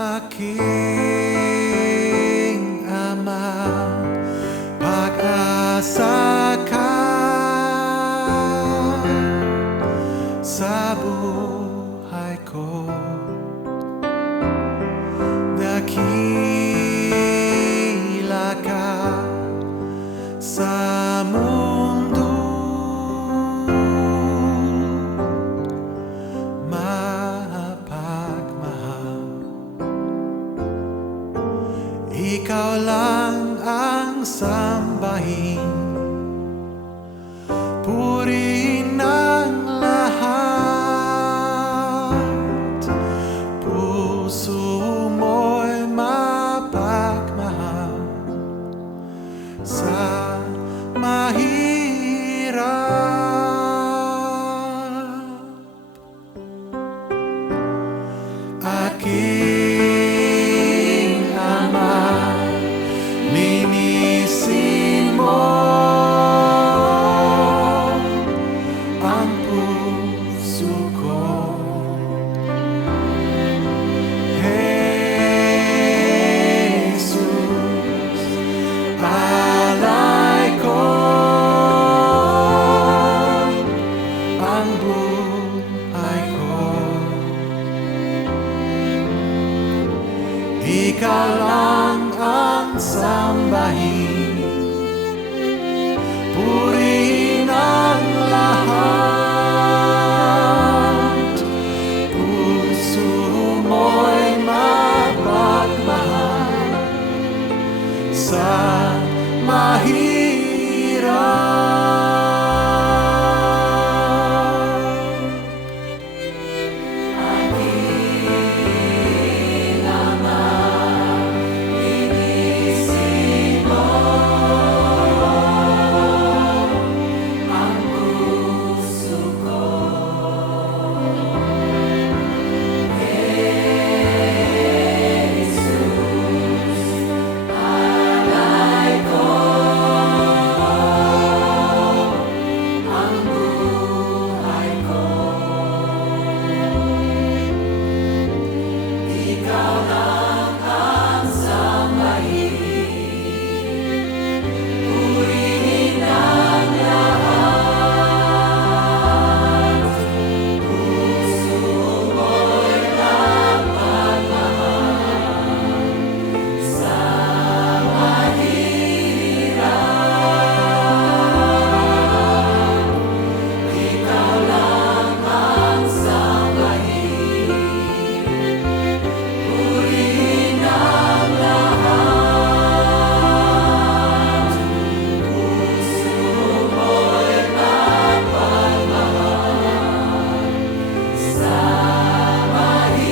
aking Ama, pag-asa ka sa buhay ko. Dakila ka sa mundo, mapagmahal. Ikaw lang ang sambahin, purihin ang lahat. Puso mo'y mapagmahal sa mahirap. Aking Ama, linisin mo ang puso ko. Jesus, alay ko ang buhay ko. Ikaw lang ang sambahin, purihin ang lahat. Puso mo'y mapagmahal sa mahirap. Aking Ama, linisin mo ang puso ko. Jesus, alay ko ang buhay ko. Ikaw lang ang sambahin, purihin ang lahat. Puso mo'y mapagmahal sa mahirap. Ikaw lang ang sambahin, purihin ang lahat. Puso mo'y mapagmahal sa mahirap.